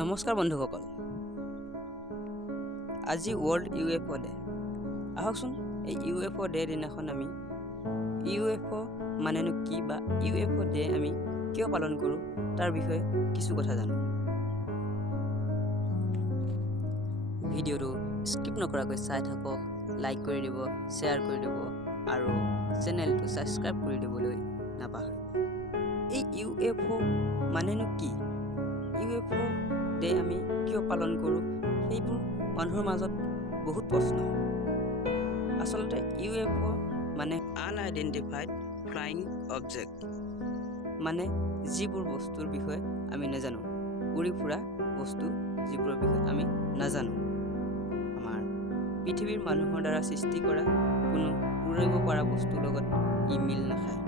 নমস্কাৰ বন্ধুসকল, আজি ৱৰ্ল্ড UFO ডে। আহকচোন এই UFO ডে দিনাখন আমি UFO মানেনো কি বা UFO ডে আমি কিয় পালন কৰোঁ তাৰ বিষয়ে কিছু কথা জানো। ভিডিঅ'টো স্কিপ নকৰাকৈ চাই থাকক, লাইক কৰি দিব, শ্বেয়াৰ কৰি দিব আৰু চেনেলটো ছাবস্ক্ৰাইব কৰি দিবলৈ নাপাহৰিব। এই UFO মানেনো কি, UFO ডে আমি কিয় পালন কৰোঁ, সেইবোৰ মানুহৰ মাজত বহুত প্ৰশ্ন। আচলতে UFO মানে আনআইডেণ্টিফাইড ফ্লাইং অবজেক্ট, মানে যিবোৰ বস্তুৰ বিষয়ে আমি নাজানো, উৰি ফুৰা বস্তু যিবোৰৰ বিষয়ে আমি নাজানো। আমাৰ পৃথিৱীৰ মানুহৰ দ্বাৰা সৃষ্টি কৰা কোনো উৰিব পৰা বস্তুৰ লগত ই মিল নাখায়।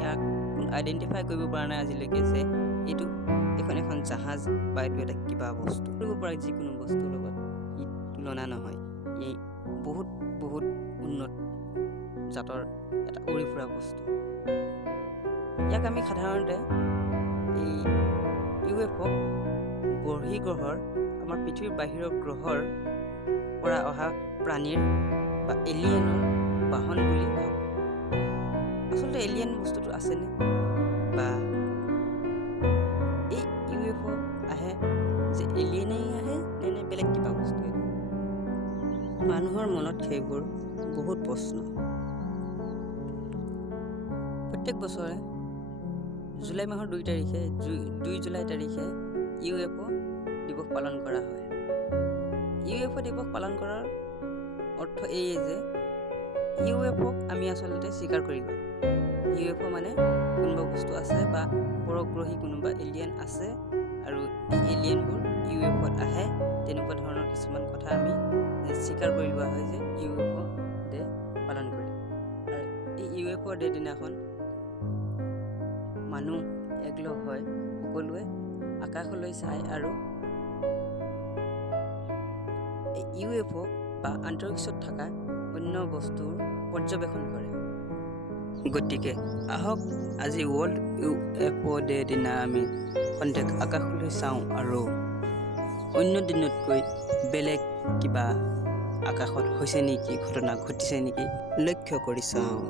ইয়াক কোনো আইডেণ্টিফাই কৰিব পৰা নাই আজিলৈকে যে এইটো এখন জাহাজ বা এইটো এটা কিবা বস্তু। কৰিব পৰা যিকোনো বস্তুৰ লগত ই তুলনা নহয়। এই বহুত উন্নত জাতৰ এটা উৰি ফুৰা বস্তু। ইয়াক আমি সাধাৰণতে এই UFO বৰ্হিগ্ৰহৰ, আমাৰ পৃথিৱীৰ বাহিৰৰ গ্ৰহৰ পৰা অহা প্ৰাণীৰ বা এলিয়েনৰ বাহন বুলি ভাবোঁ। আচলতে এলিয়েন বস্তুটো আছেনে, বা এই UFO আহে যে এলিয়েনেই আহে নে বেলেগ কিবা বস্তু? মানুহৰ মনত সেইবোৰ বহুত প্ৰশ্ন। প্ৰত্যেক বছৰে জুলাই মাহৰ 2 জুলাই তাৰিখে UFO দিৱস পালন কৰা হয়। UFO দিৱস পালন কৰাৰ অৰ্থ এইয়ে যে UFOক আমি আচলতে স্বীকাৰ কৰি লওঁ। UFO মানে কোনোবা বস্তু আছে বা পৰগ্ৰহী কোনোবা এলিয়েন আছে আৰু এই এলিয়েনবোৰ UFOত আহে, তেনেকুৱা ধৰণৰ কিছুমান কথা আমি স্বীকাৰ কৰি লোৱা হয় যে UFO ডে পালন কৰি। আৰু এই UFO ডে দিনাখন মানুহ একলগ হয়, সকলোৱে আকাশলৈ চায় আৰু এই UFO বা আন্তৰিকত থকা অন্য বস্তুৰ পৰ্যবেক্ষণ কৰে। গতিকে আহক আজি ৱৰ্ল্ড UFO ডে দিনা আমি সন্ধিয়া আকাশলৈ চাওঁ আৰু অন্য দিনতকৈ বেলেগ কিবা আকাশত হৈছে নেকি, ঘটনা ঘটিছে নেকি লক্ষ্য কৰি চাওঁ।